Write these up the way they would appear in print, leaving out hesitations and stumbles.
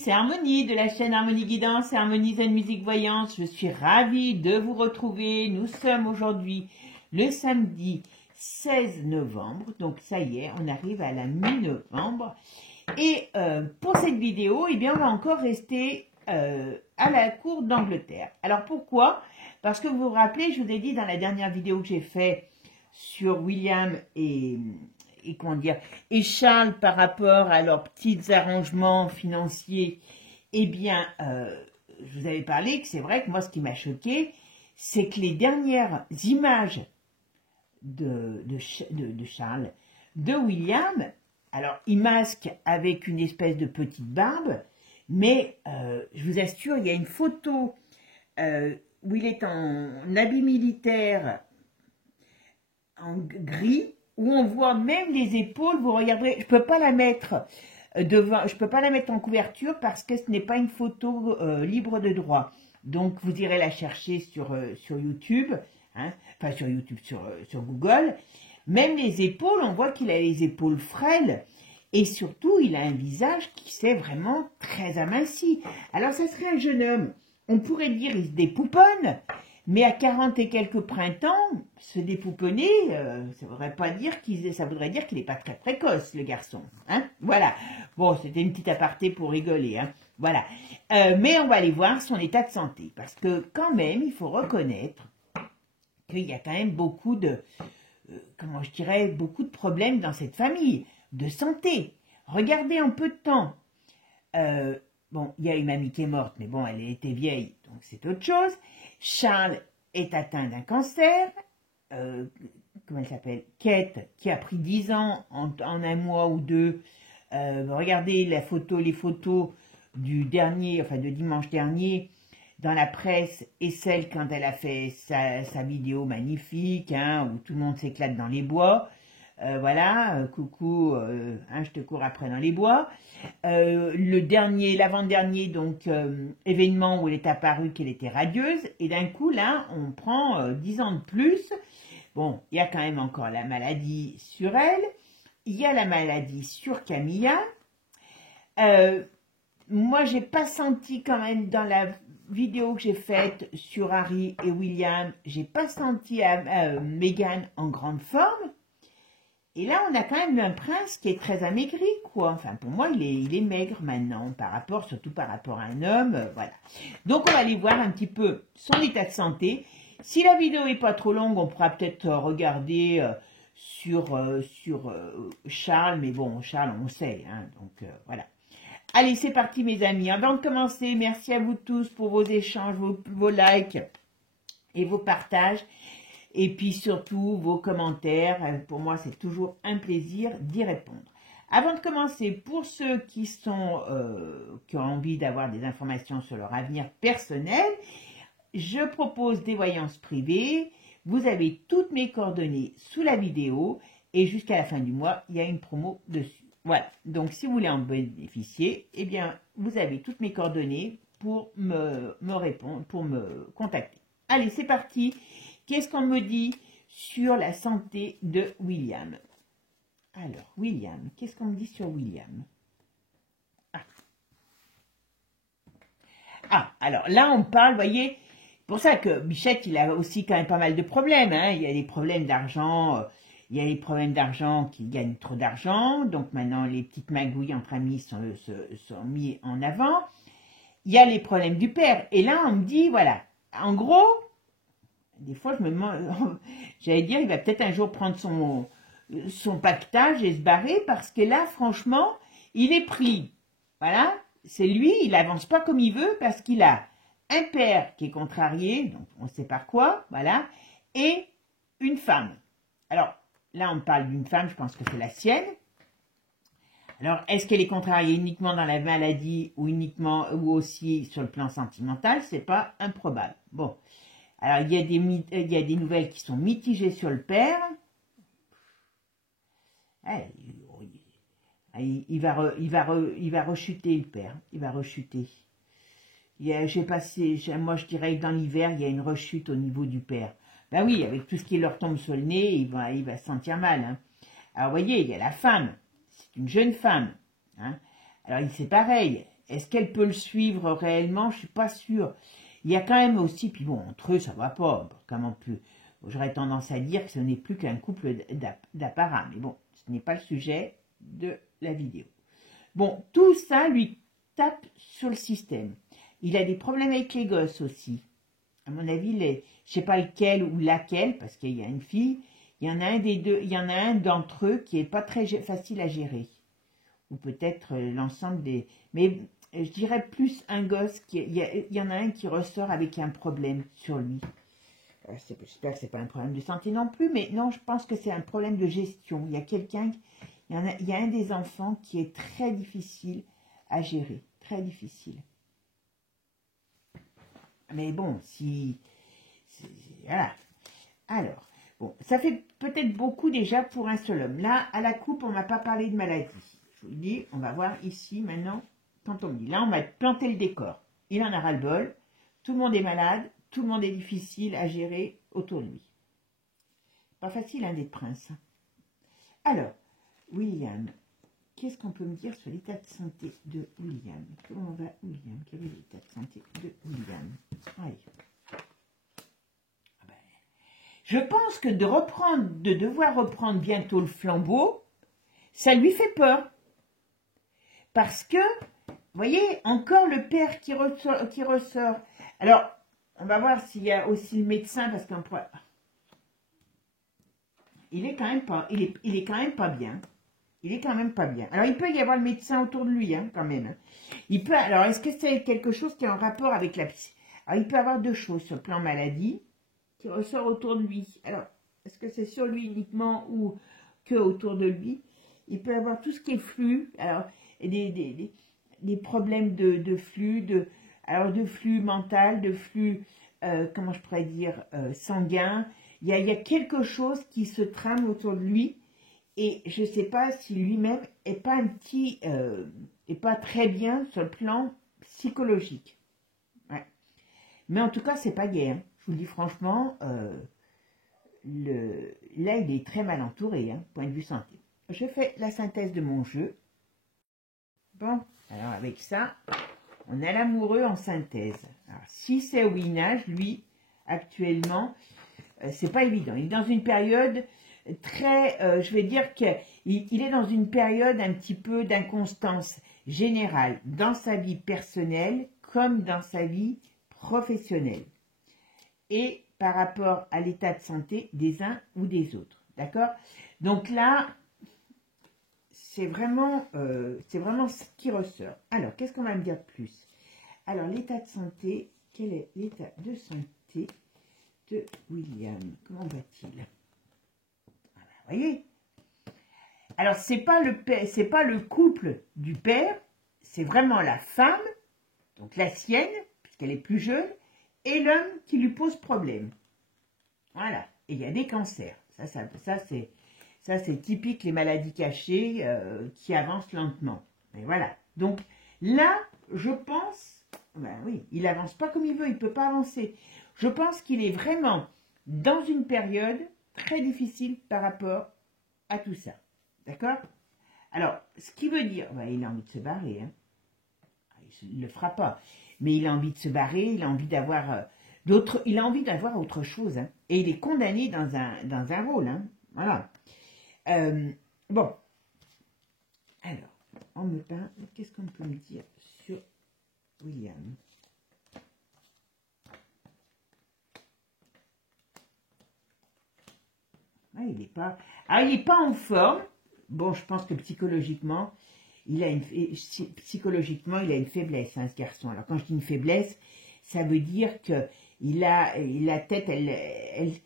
c'est Harmonie de la chaîne Harmonie Guidance et Harmonie Zen Musique Voyance. Je suis ravie de vous retrouver. Nous sommes aujourd'hui le samedi 16 novembre. Donc ça y est, on arrive à la mi-novembre. Et pour cette vidéo, eh bien, on va encore rester à la cour d'Angleterre. Alors pourquoi? Parce que vous vous rappelez, je vous ai dit dans la dernière vidéo que j'ai faite sur William et comment dire, et Charles par rapport à leurs petits arrangements financiers, eh bien, je vous avais parlé que c'est vrai que moi, ce qui m'a choqué, c'est que les dernières images de Charles, de William, alors, il masque avec une espèce de petite barbe, mais je vous assure, il y a une photo où il est en habit militaire, en gris, où on voit même les épaules. Vous regarderez, je peux pas la mettre devant, je peux pas la mettre en couverture parce que ce n'est pas une photo libre de droit. Donc vous irez la chercher sur YouTube, hein, enfin sur YouTube, sur Google. Même les épaules, on voit qu'il a les épaules frêles et surtout il a un visage qui s'est vraiment très aminci. Alors ça serait un jeune homme, on pourrait dire il se dépouponne. Mais à 40 et quelques printemps, se dépouponner, ça voudrait dire qu'il n'est pas très précoce, le garçon. Hein, voilà. Bon, c'était une petite aparté pour rigoler. Hein, voilà. Mais on va aller voir son état de santé. Parce que quand même, il faut reconnaître qu'il y a quand même beaucoup de, comment je dirais, beaucoup de problèmes dans cette famille, de santé. Regardez en peu de temps. Bon, il y a une mamie qui est morte, mais bon, elle était vieille, donc c'est autre chose. Charles est atteint d'un cancer. Comment elle s'appelle? Kate, qui a pris 10 ans en un mois ou deux. Regardez les photos du dernier, enfin de dimanche dernier, dans la presse, et celle quand elle a fait sa vidéo magnifique, hein, où tout le monde s'éclate dans les bois. Voilà, coucou, hein, je te cours après dans les bois. L'avant-dernier, donc, événement où elle est apparue qu'elle était radieuse, et d'un coup, là, on prend 10 ans de plus. Bon, il y a quand même encore la maladie sur elle, il y a la maladie sur Camilla. Moi, j'ai pas senti quand même dans la vidéo que j'ai faite sur Harry et William, j'ai pas senti Meghan en grande forme. Et là, on a quand même un prince qui est très amaigri, quoi. Enfin, pour moi, il est maigre maintenant, surtout par rapport à un homme, voilà. Donc, on va aller voir un petit peu son état de santé. Si la vidéo est pas trop longue, on pourra peut-être regarder sur Charles, mais bon, Charles, on sait, hein, donc voilà. Allez, c'est parti, mes amis. Avant de commencer, merci à vous tous pour vos échanges, vos likes et vos partages. Et puis surtout, vos commentaires, pour moi, c'est toujours un plaisir d'y répondre. Avant de commencer, pour ceux qui ont envie d'avoir des informations sur leur avenir personnel, je propose des voyances privées. Vous avez toutes mes coordonnées sous la vidéo et jusqu'à la fin du mois, il y a une promo dessus. Voilà, donc si vous voulez en bénéficier, eh bien, vous avez toutes mes coordonnées pour me répondre, pour me contacter. Allez, c'est parti. Qu'est-ce qu'on me dit sur la santé de William? Alors, William, qu'est-ce qu'on me dit sur William? Alors là, on parle, vous voyez, pour ça que Bichette, il a aussi quand même pas mal de problèmes. Hein, il y a des problèmes d'argent, qu'il gagne trop d'argent. Donc maintenant, les petites magouilles entre amis sont mis en avant. Il y a les problèmes du père. Et là, on me dit, voilà, en gros... Des fois, je me demande, j'allais dire, il va peut-être un jour prendre son pactage et se barrer parce que là, franchement, il est pris. Voilà, c'est lui, il avance pas comme il veut parce qu'il a un père qui est contrarié, donc on ne sait par quoi, voilà, et une femme. Alors, là, on parle d'une femme, je pense que c'est la sienne. Alors, est-ce qu'elle est contrariée uniquement dans la maladie ou aussi sur le plan sentimental? C'est pas improbable. Bon. Alors, il y a des nouvelles qui sont mitigées sur le père. Il va rechuter, le père. Il va rechuter. Moi, je dirais que dans l'hiver, il y a une rechute au niveau du père. Ben oui, avec tout ce qui leur tombe sur le nez, il va se sentir mal. Hein. Alors, vous voyez, il y a la femme. C'est une jeune femme. Hein. Alors, c'est pareil. est-ce qu'elle peut le suivre réellement? Je suis pas sûre. Il y a quand même aussi, puis bon, entre eux, ça va pas. Comment plus? J'aurais tendance à dire que ce n'est plus qu'un couple d'apparat. Mais bon, ce n'est pas le sujet de la vidéo. Bon, tout ça lui tape sur le système. Il a des problèmes avec les gosses aussi. À mon avis, je ne sais pas lequel ou laquelle, parce qu'il y a une fille, il y en a un des deux, il y en a un d'entre eux qui est pas très facile à gérer. Ou peut-être l'ensemble des... Mais je dirais plus un gosse, il y en a un qui ressort avec un problème sur lui. J'espère que ce n'est pas un problème de santé non plus, mais non, je pense que c'est un problème de gestion. Il y a quelqu'un, il y a un des enfants qui est très difficile à gérer, très difficile. Mais bon, voilà. Alors, bon, ça fait peut-être beaucoup déjà pour un seul homme. Là, à la coupe, on m'a pas parlé de maladie. Je vous le dis, on va voir ici, maintenant, quand on me dit. Là, on va planter le décor. Il en a ras-le-bol. Tout le monde est malade. Tout le monde est difficile à gérer autour de lui. Pas facile, hein, d'être prince. Alors, William. Qu'est-ce qu'on peut me dire sur l'état de santé de William? Comment va William? Quel est l'état de santé de William? Allez. Je pense que de devoir reprendre bientôt le flambeau, ça lui fait peur. Parce que, vous voyez, encore le père qui ressort. Alors, on va voir s'il y a aussi le médecin, parce qu'on pourrait... Il est quand même pas bien. Il est quand même pas bien. Alors, il peut y avoir le médecin autour de lui, hein, quand même. Hein. Il peut. Alors, est-ce que c'est quelque chose qui est en rapport avec la psy? Alors, il peut avoir deux choses sur le plan maladie qui ressort autour de lui. Alors, est-ce que c'est sur lui uniquement ou que autour de lui? Il peut avoir tout ce qui est flux. Alors, des problèmes de flux, de flux mental, de flux, comment je pourrais dire, sanguin. Il y a quelque chose qui se trame autour de lui. Et je ne sais pas si lui-même est pas pas très bien sur le plan psychologique. Ouais. Mais en tout cas, c'est pas gai. Hein. Je vous le dis franchement, là, il est très mal entouré, hein, point de vue santé. Je fais la synthèse de mon jeu. Bon, alors avec ça, on a l'amoureux en synthèse. Alors, si c'est au Winage, lui, actuellement, c'est pas évident. Il est dans une période très, je vais dire qu'il est dans une période un petit peu d'inconstance générale dans sa vie personnelle comme dans sa vie professionnelle et par rapport à l'état de santé des uns ou des autres, d'accord? Donc là, c'est vraiment ce qui ressort. Alors, qu'est-ce qu'on va me dire de plus? Alors, l'état de santé, quel est l'état de santé de William? Comment va-t-il? Vous voyez? Alors, c'est pas le couple du père, c'est vraiment la femme, donc la sienne, puisqu'elle est plus jeune, et l'homme qui lui pose problème. Voilà. Et il y a des cancers. Ça c'est typique, les maladies cachées qui avancent lentement. Mais voilà. Donc, là, je pense, ben oui, il avance pas comme il veut, il peut pas avancer. Je pense qu'il est vraiment dans une période très difficile par rapport à tout ça. D'accord? Alors, ce qui veut dire, ben, il a envie de se barrer. Hein. Il ne le fera pas. Mais il a envie de se barrer, il a envie d'avoir autre chose. Hein. Et il est condamné dans un rôle. Hein. Voilà. Bon. Alors, on me parle. Qu'est-ce qu'on peut me dire sur William? Ah, il n'est pas en forme. Bon, je pense que psychologiquement, il a une faiblesse, hein, ce garçon. Alors, quand je dis une faiblesse, ça veut dire que la tête, elle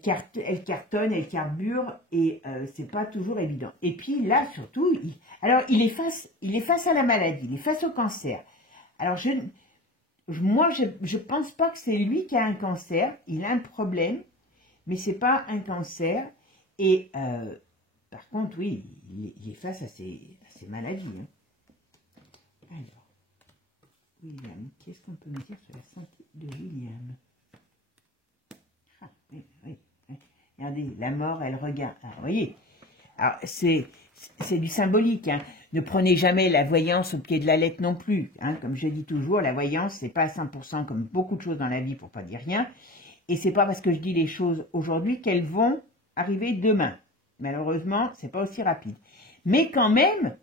cartonne, elle carbure, et c'est pas toujours évident. Et puis là, surtout, il est face à la maladie, il est face au cancer. Alors, moi, je pense pas que c'est lui qui a un cancer. Il a un problème, mais c'est pas un cancer. Et par contre, oui, il est face à ces maladies. Hein. Alors, William, qu'est-ce qu'on peut me dire sur la santé de William? Ah, oui. Regardez, la mort, elle regarde. Alors, vous voyez, c'est du symbolique. Hein. ne prenez jamais la voyance au pied de la lettre non plus. Hein. Comme je dis toujours, la voyance, c'est pas à 100% comme beaucoup de choses dans la vie pour pas dire rien. Et c'est pas parce que je dis les choses aujourd'hui qu'elles vont arriver demain. Malheureusement, c'est pas aussi rapide. Mais quand même,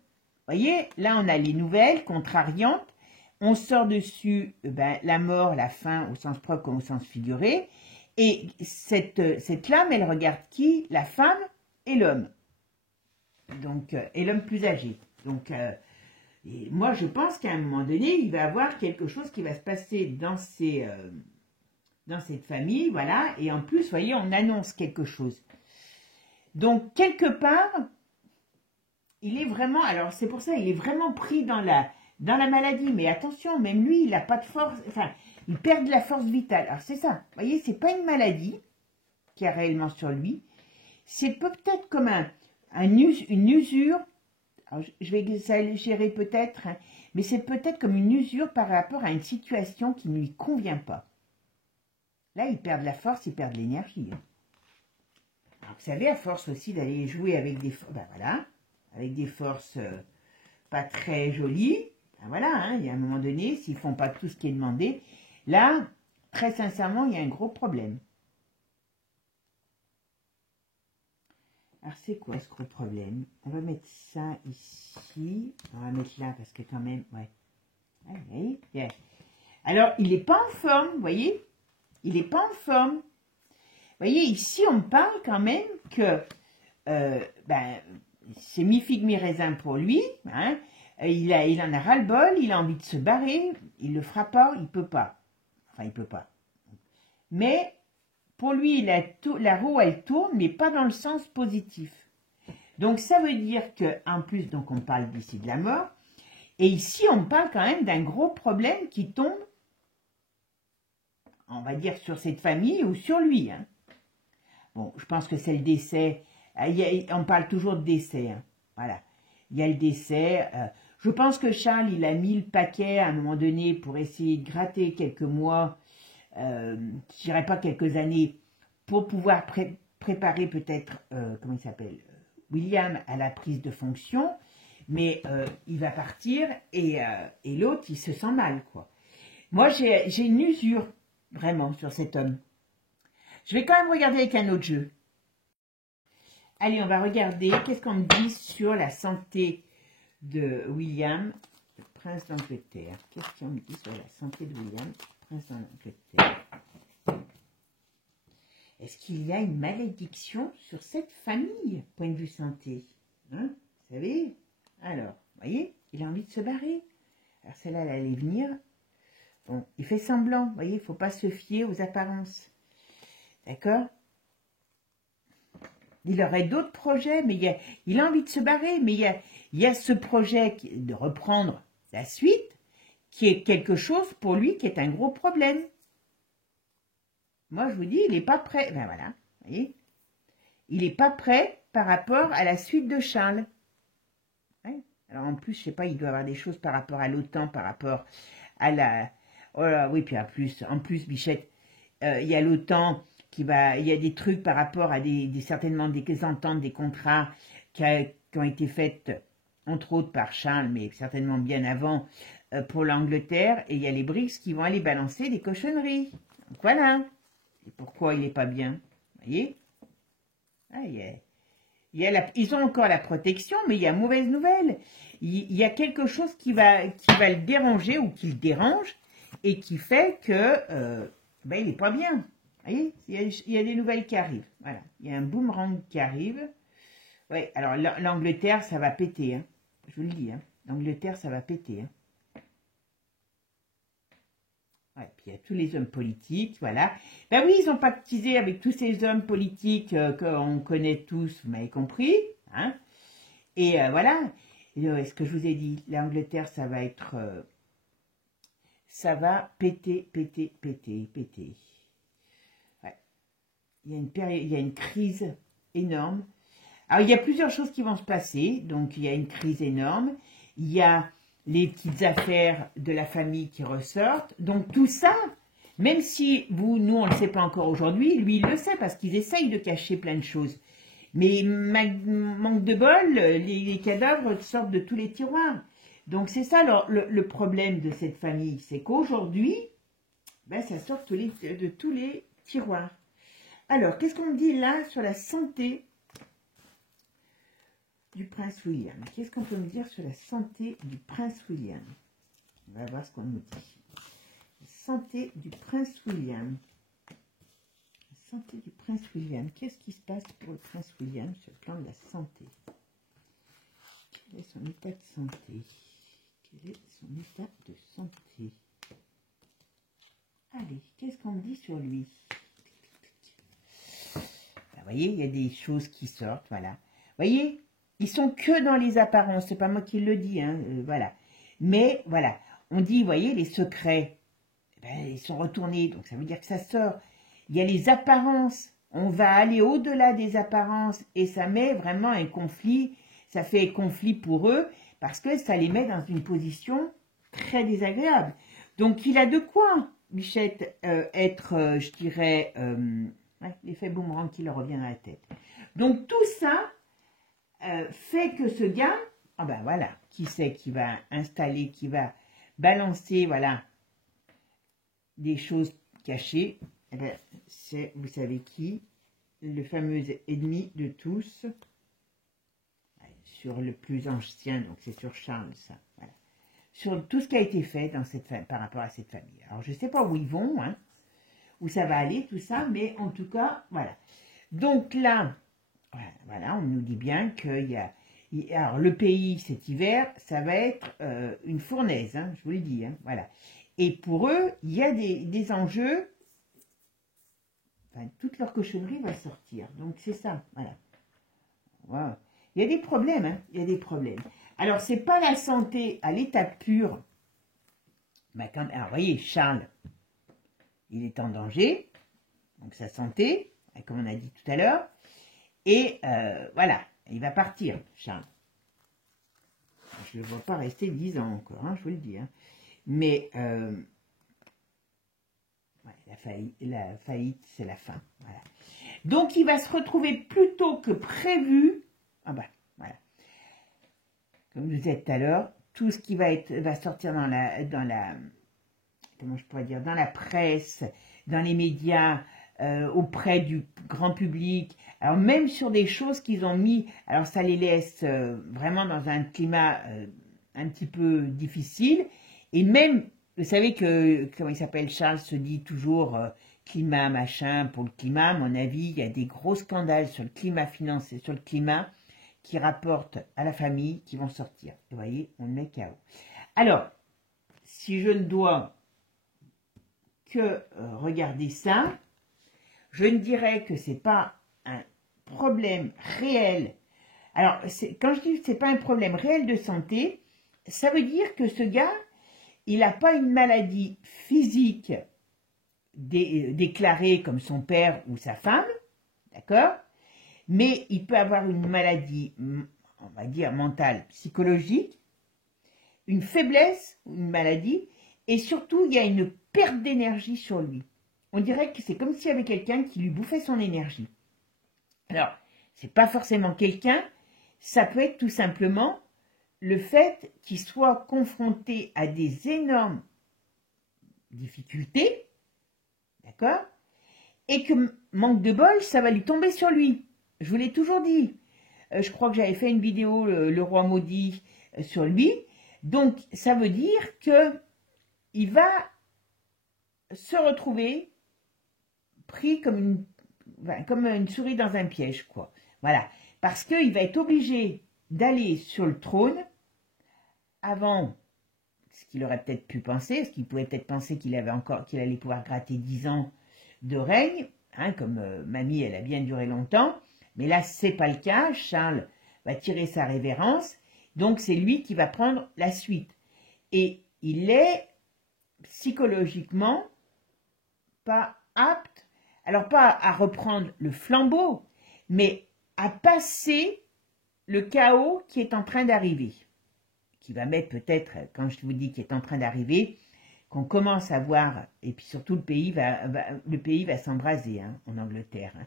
voyez, là on a les nouvelles contrariantes. On sort dessus la mort, la fin, au sens propre comme au sens figuré. Et cette lame, elle regarde qui? La femme et l'homme. Donc, et l'homme plus âgé. Donc, et moi, je pense qu'à un moment donné, il va y avoir quelque chose qui va se passer dans cette famille, voilà. Et en plus, vous voyez, on annonce quelque chose. Donc, quelque part, il est vraiment, alors c'est pour ça, il est vraiment pris dans la maladie. Mais attention, même lui, il n'a pas de force, enfin, il perd de la force vitale. Alors, c'est ça, vous voyez, c'est pas une maladie qui est réellement sur lui. C'est peut-être comme une usure. Alors, je vais exagérer peut-être, hein, mais c'est peut-être comme une usure par rapport à une situation qui ne lui convient pas. Là, il perd de la force, il perd de l'énergie. Hein. Alors, vous savez, à force aussi d'aller jouer avec des avec des forces pas très jolies, voilà, hein, il y a un moment donné, s'ils ne font pas tout ce qui est demandé, là, très sincèrement, il y a un gros problème. Alors, c'est quoi ce gros problème? On va mettre ça ici. On va mettre là parce que quand même, ouais. Allez, yeah. Alors, il n'est pas en forme, vous voyez? Il n'est pas en forme. Vous voyez, ici, on me parle quand même que c'est mi-figue, mi-raisin pour lui. Hein. Il en a ras-le-bol, il a envie de se barrer. Il ne le fera pas, il ne peut pas. Enfin, il ne peut pas. Mais... pour lui, la roue, elle tourne, mais pas dans le sens positif. Donc, ça veut dire qu'en plus, donc on parle d'ici de la mort. Et ici, on parle quand même d'un gros problème qui tombe, on va dire, sur cette famille ou sur lui. Hein. Bon, je pense que c'est le décès. On parle toujours de décès. Hein. Voilà. Il y a le décès. Je pense que Charles, il a mis le paquet à un moment donné pour essayer de gratter quelques mois. Je dirais pas quelques années, pour pouvoir préparer peut-être, comment il s'appelle, William à la prise de fonction, mais il va partir et l'autre, il se sent mal, quoi. Moi, j'ai une usure, vraiment, sur cet homme. Je vais quand même regarder avec un autre jeu. Allez, on va regarder, qu'est-ce qu'on me dit sur la santé de William, le prince d'Angleterre. Qu'est-ce qu'on me dit sur la santé de William, prince d'Angleterre? Est-ce qu'il y a une malédiction sur cette famille, point de vue santé? Hein? Vous savez? Alors, vous voyez, il a envie de se barrer. Alors celle-là, elle allait venir. Bon, il fait semblant, vous voyez, il ne faut pas se fier aux apparences. D'accord? Il aurait d'autres projets, mais il a envie de se barrer, mais il y a ce projet de reprendre la suite, qui est quelque chose pour lui qui est un gros problème. Moi, je vous dis, il n'est pas prêt. Ben voilà, vous voyez, il n'est pas prêt par rapport à la suite de Charles. Ouais. Alors en plus, je sais pas, il doit avoir des choses par rapport à l'OTAN, par rapport à la... Oh là, oui, puis en plus, Bichette, il y a l'OTAN qui va... Il y a des trucs par rapport à certainement des ententes, des contrats qui ont été faites, entre autres par Charles, mais certainement bien avant, pour l'Angleterre. Et il y a les BRICS qui vont aller balancer des cochonneries. Donc voilà. Et pourquoi il n'est pas bien? Vous voyez? Ah, ils ont encore la protection, mais il y a mauvaise nouvelle. Il y a quelque chose qui va le déranger ou qui le dérange et qui fait que il n'est pas bien. Vous voyez? Il y a des nouvelles qui arrivent. Voilà. Il y a un boomerang qui arrive. Oui, alors l'Angleterre, ça va péter. Hein. Je vous le dis. Hein. L'Angleterre, ça va péter. Hein. Ouais, puis il y a tous les hommes politiques, voilà. Ben oui, ils ont pactisé avec tous ces hommes politiques qu'on connaît tous, vous m'avez compris, hein. Et voilà. Et, ce que je vous ai dit, l'Angleterre, ça va être... ça va péter, péter, péter, péter. Ouais. Il y a une crise énorme. Alors, il y a plusieurs choses qui vont se passer. Donc, il y a une crise énorme. Il y a... les petites affaires de la famille qui ressortent. Donc tout ça, même si nous, on ne le sait pas encore aujourd'hui, lui, il le sait parce qu'ils essayent de cacher plein de choses. Mais manque de bol, les cadavres sortent de tous les tiroirs. Donc c'est ça le problème de cette famille, c'est qu'aujourd'hui, ben, ça sort de tous les tiroirs. Alors, qu'est-ce qu'on me dit là sur la santé du prince William? Qu'est-ce qu'on peut me dire sur la santé du prince William? On va voir ce qu'on nous dit. La santé du prince William. La santé du prince William. Qu'est-ce qui se passe pour le prince William sur le plan de la santé? Quel est son état de santé? Quel est son état de santé? Allez, qu'est-ce qu'on me dit sur lui? Vous voyez, il y a des choses qui sortent, voilà. Vous voyez, ils sont que dans les apparences, c'est pas moi qui le dis, hein, voilà. Mais, voilà, on dit, vous voyez, les secrets, ben, ils sont retournés, donc ça veut dire que ça sort. Il y a les apparences, on va aller au-delà des apparences, et ça met vraiment un conflit, ça fait conflit pour eux, parce que ça les met dans une position très désagréable. Donc, il a de quoi, Bichette, être, je dirais, ouais, l'effet boomerang qui leur revient à la tête. Donc, tout ça fait que ce gars, ah ben voilà, qui c'est qui va installer, qui va balancer, voilà, des choses cachées, eh ben, c'est, vous savez qui, le fameux ennemi de tous, sur le plus ancien, donc c'est sur Charles, ça, voilà. Sur tout ce qui a été fait dans cette par rapport à cette famille. Alors, je ne sais pas où ils vont, hein, où ça va aller, tout ça, mais en tout cas, voilà. Donc là, voilà, on nous dit bien qu'il y a... Alors, le pays, cet hiver, ça va être une fournaise, hein, je vous l'ai dit, hein, voilà. Et pour eux, il y a des enjeux, enfin, toute leur cochonnerie va sortir. Donc, c'est ça, voilà. Voilà. Il y a des problèmes, hein, il y a des problèmes. Alors, c'est pas la santé à l'état pur. Mais quand, alors, vous voyez, Charles, il est en danger, donc sa santé, comme on a dit tout à l'heure, et voilà, il va partir, Charles. Je ne le vois pas rester 10 ans encore, hein, je vous le dis. Hein. Mais ouais, la faillite, c'est la fin. Voilà. Donc, il va se retrouver plus tôt que prévu. Ah ben, voilà. Comme je disais tout à l'heure, tout ce qui va sortir dans la comment je pourrais dire, dans la presse, dans les médias, auprès du grand public, alors même sur des choses qu'ils ont mis, alors ça les laisse vraiment dans un climat un petit peu difficile, et même, vous savez que, comment il s'appelle, Charles se dit toujours climat machin, pour le climat, à mon avis, il y a des gros scandales sur le climat financier, sur le climat, qui rapportent à la famille, qui vont sortir. Vous voyez, on met KO. Alors, si je ne dois que regarder ça, je ne dirais que c'est pas un problème réel. Alors, quand je dis que c'est pas un problème réel de santé, ça veut dire que ce gars, il n'a pas une maladie physique déclarée comme son père ou sa femme, d'accord? Mais il peut avoir une maladie, on va dire, mentale, psychologique, une faiblesse, une maladie, et surtout, il y a une perte d'énergie sur lui. On dirait que c'est comme s'il y avait quelqu'un qui lui bouffait son énergie. Alors, c'est pas forcément quelqu'un, ça peut être tout simplement le fait qu'il soit confronté à des énormes difficultés, d'accord? Et que, manque de bol, ça va lui tomber sur lui. Je vous l'ai toujours dit. Je crois que j'avais fait une vidéo, le roi maudit, sur lui. Donc, ça veut dire que il va se retrouver pris comme une souris dans un piège, quoi. Voilà. Parce qu'il va être obligé d'aller sur le trône avant ce qu'il aurait peut-être pu penser, parce qu'il pouvait peut-être penser qu'il allait pouvoir gratter 10 ans de règne, hein, comme mamie, elle a bien duré longtemps. Mais là, c'est pas le cas. Charles va tirer sa révérence. Donc, c'est lui qui va prendre la suite. Et il est psychologiquement pas apte, alors pas à reprendre le flambeau, mais à passer le chaos qui est en train d'arriver. Qui va mettre peut-être, quand je vous dis qu'il est en train d'arriver, qu'on commence à voir, et puis surtout le pays va s'embraser, hein, en Angleterre. Hein.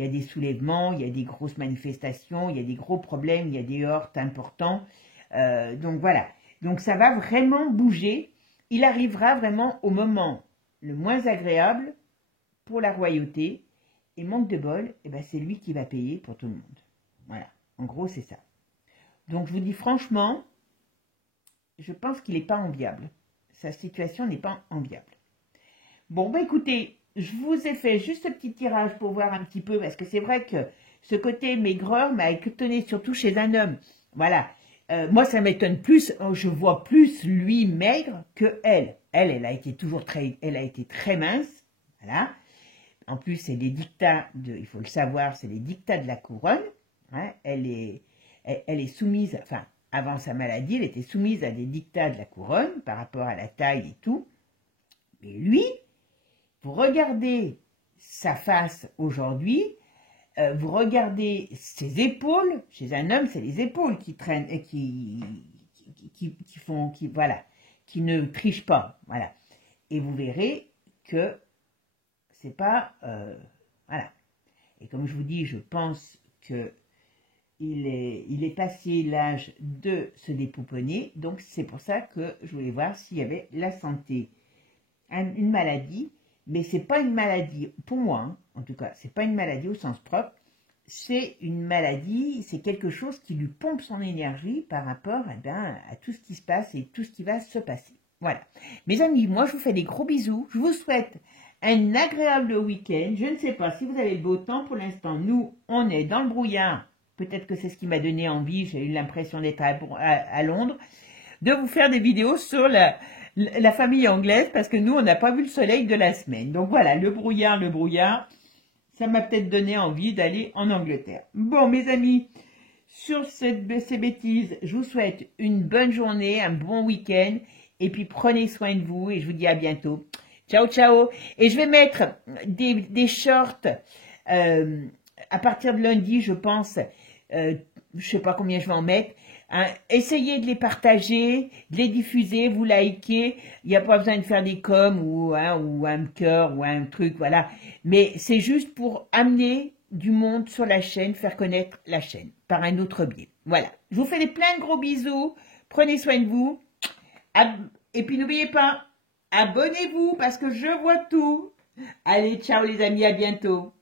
il y a des soulèvements, il y a des grosses manifestations, il y a des gros problèmes, il y a des heurts importants. Donc voilà. Donc ça va vraiment bouger. Il arrivera vraiment au moment le moins agréable pour la royauté. Et manque de bol, eh ben c'est lui qui va payer pour tout le monde. Voilà. En gros, c'est ça. Donc je vous dis franchement, je pense qu'il n'est pas enviable. Sa situation n'est pas enviable. Bon, bah écoutez, je vous ai fait juste un petit tirage pour voir un petit peu, parce que c'est vrai que ce côté maigreur m'a étonné, surtout chez un homme. Voilà. Moi, ça m'étonne plus, je vois plus lui maigre que elle. Elle a été toujours elle a été très mince. Voilà. En plus, c'est les dictats, il faut le savoir, c'est les dictats de la couronne. Hein. Elle est soumise, enfin, avant sa maladie, elle était soumise à des dictats de la couronne par rapport à la taille et tout. Mais lui, vous regardez sa face aujourd'hui, vous regardez ses épaules. Chez un homme, c'est les épaules qui traînent et qui ne trichent pas. Voilà. Et vous verrez que c'est pas voilà. Et comme je vous dis, je pense que il est passé l'âge de se dépouponner, donc c'est pour ça que je voulais voir s'il y avait la santé, une maladie, mais c'est pas une maladie pour moi, hein, en tout cas, c'est pas une maladie au sens propre, c'est une maladie, c'est quelque chose qui lui pompe son énergie par rapport à tout ce qui se passe et tout ce qui va se passer. Voilà. Mes amis, moi je vous fais des gros bisous, je vous souhaite un agréable week-end. Je ne sais pas si vous avez le beau temps. Pour l'instant, nous, on est dans le brouillard. Peut-être que c'est ce qui m'a donné envie, j'ai eu l'impression d'être à Londres, de vous faire des vidéos sur la famille anglaise, parce que nous, on n'a pas vu le soleil de la semaine. Donc voilà, le brouillard, ça m'a peut-être donné envie d'aller en Angleterre. Bon, mes amis, sur ces bêtises, je vous souhaite une bonne journée, un bon week-end, et puis prenez soin de vous, et je vous dis à bientôt. Ciao, ciao. Et je vais mettre des shorts à partir de lundi, je pense. Je sais pas combien je vais en mettre. Hein. Essayez de les partager, de les diffuser, vous likez. Il n'y a pas besoin de faire des coms ou un cœur ou un truc, voilà. Mais c'est juste pour amener du monde sur la chaîne, faire connaître la chaîne par un autre biais. Voilà. Je vous fais plein de gros bisous. Prenez soin de vous. Et puis n'oubliez pas, abonnez-vous parce que je vois tout. Allez, ciao les amis, à bientôt.